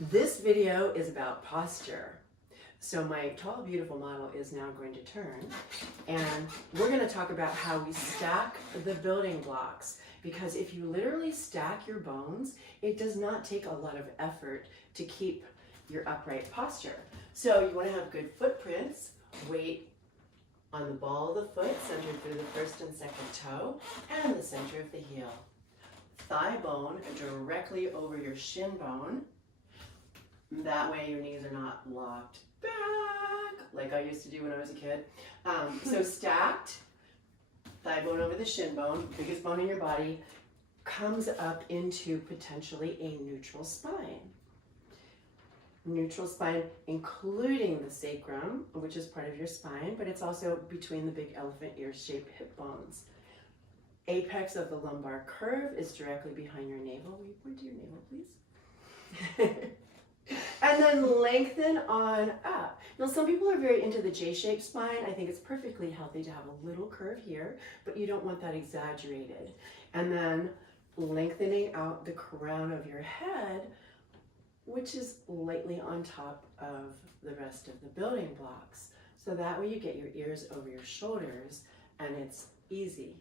This video is about posture. So my tall, beautiful model is now going to turn, and we're going to talk about how we stack the building blocks, because if you literally stack your bones, it does not take a lot of effort to keep your upright posture. So you want to have good footprints, weight on the ball of the foot, centered through the first and second toe, and the center of the heel. Thigh bone directly over your shin bone. That way your knees are not locked back like I used to do when I was a kid. So stacked, thigh bone over the shin bone, biggest bone in your body, comes up into potentially a neutral spine. Neutral spine including the sacrum, which is part of your spine, but it's also between the big elephant ear-shaped hip bones. Apex of the lumbar curve is directly behind your navel. Will you point to your navel, please? And then lengthen on up. Now, some people are very into the J-shaped spine. I think it's perfectly healthy to have a little curve here, but you don't want that exaggerated. And then lengthening out the crown of your head, which is lightly on top of the rest of the building blocks. So that way you get your ears over your shoulders, and it's easy